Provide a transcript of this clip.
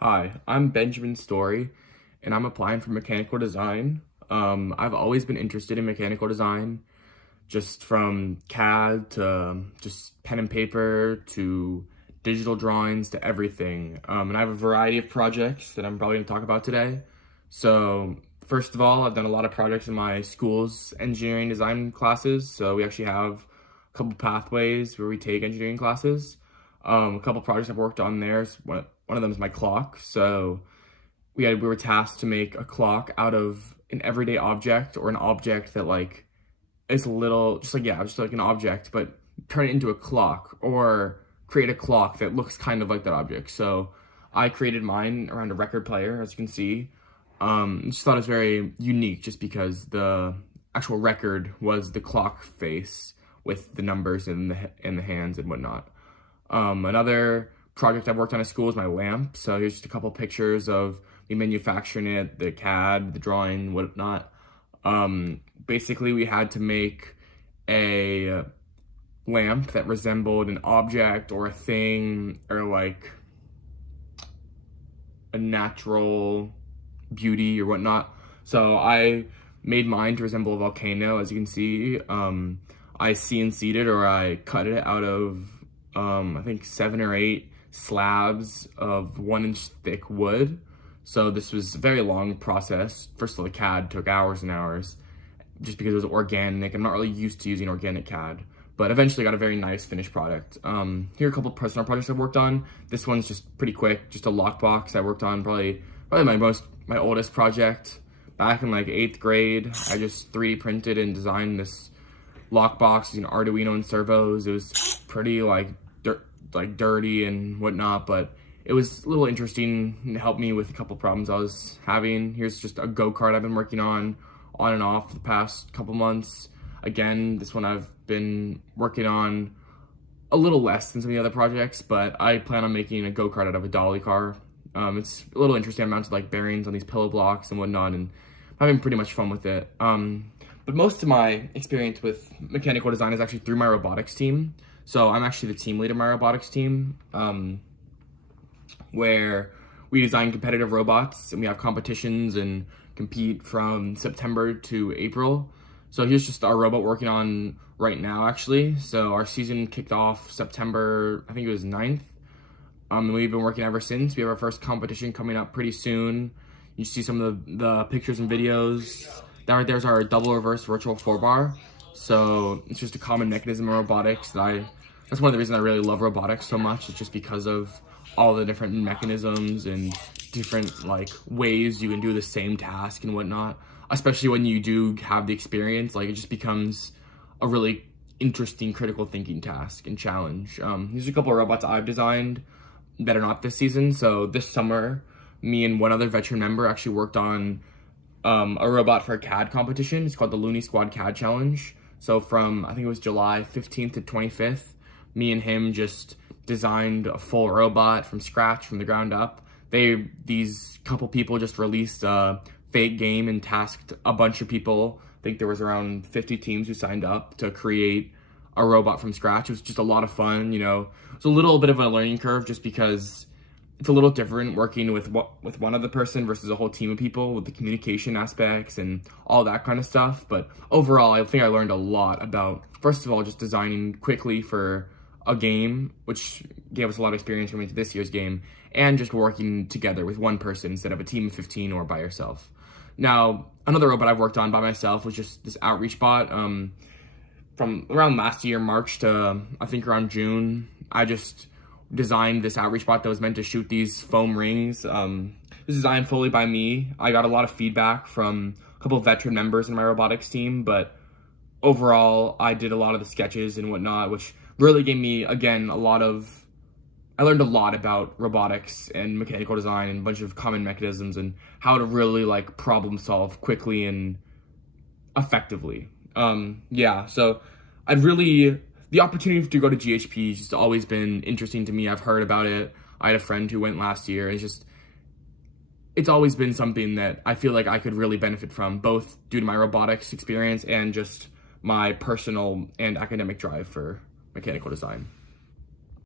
Hi, I'm Benjamin Story, and I'm applying for mechanical design. I've always been interested in mechanical design, just from CAD to just pen and paper to digital drawings to everything. And I have a variety of projects that I'm probably going to talk about today. So, first of all, I've done a lot of projects in my school's engineering design classes. So, we actually have a couple pathways where we take engineering classes. A couple projects I've worked on there. One of them is my clock. So we were tasked to make a clock out of an everyday object or an object that is a little just like an object, but turn it into a clock or create a clock that looks kind of like that object. So I created mine around a record player, as you can see. Just thought it was very unique just because the actual record was the clock face with the numbers in the hands and whatnot. Another project I've worked on at school is my lamp. So here's just a couple pictures of me manufacturing it, the CAD, the drawing, whatnot. Basically, we had to make a lamp that resembled an object or a thing or like a natural beauty or whatnot. So I made mine to resemble a volcano, as you can see. I CNC'd it, or I cut it out of I think 7 or 8 slabs of 1-inch thick wood. So this was a very long process. First of all, the CAD took hours and hours just because it was organic. I'm not really used to using organic CAD, but eventually got a very nice finished product. Here are a couple of personal projects I've worked on. This one's just pretty quick, just a lockbox I worked on, probably my oldest project. Back in like 8th grade, I just 3D printed and designed this lockbox using Arduino and servos. It was pretty dirty and whatnot, but it was a little interesting and helped me with a couple problems I was having. Here's just a go-kart I've been working on and off the past couple months. Again, this one I've been working on a little less than some of the other projects, but I plan on making a go-kart out of a dolly car. It's a little interesting. I'm mounted like bearings on these pillow blocks and whatnot, and I'm having pretty much fun with it. But most of my experience with mechanical design is actually through my robotics team. So I'm actually the team leader of my robotics team, where we design competitive robots and we have competitions and compete from September to April. So here's just our robot working on right now, actually. So our season kicked off September, I think it was 9th. And we've been working ever since. We have our first competition coming up pretty soon. You see some of the pictures and videos. That right there's our double reverse virtual 4-bar. So it's just a common mechanism in robotics that's one of the reasons I really love robotics so much. It's just because of all the different mechanisms and different ways you can do the same task and whatnot. Especially when you do have the experience, it just becomes a really interesting critical thinking task and challenge. These are a couple of robots I've designed that are not this season. So this summer, me and one other veteran member actually worked on a robot for a CAD competition. It's called the Looney Squad CAD Challenge. So from, I think it was July 15th to 25th, me and him just designed a full robot from scratch, from the ground up. These couple people just released a fake game and tasked a bunch of people. I think there was around 50 teams who signed up to create a robot from scratch. It was just a lot of fun, you know. It was a little bit of a learning curve just because it's a little different working with one other person versus a whole team of people with the communication aspects and all that kind of stuff. But overall, I think I learned a lot about, first of all, just designing quickly for a game, which gave us a lot of experience coming into this year's game, and just working together with one person instead of a team of 15 or by yourself. Now, another robot I've worked on by myself was just this outreach bot. From around last year, March to I think around June, I just designed this outreach bot that was meant to shoot these foam rings. It was designed fully by me. I got a lot of feedback from a couple of veteran members in my robotics team, but overall, I did a lot of the sketches and whatnot, which really gave me, again, I learned a lot about robotics and mechanical design and a bunch of common mechanisms and how to really problem solve quickly and effectively. So the opportunity to go to GHP has just always been interesting to me. I've heard about it. I had a friend who went last year. It's always been something that I feel like I could really benefit from, both due to my robotics experience and just my personal and academic drive for mechanical design.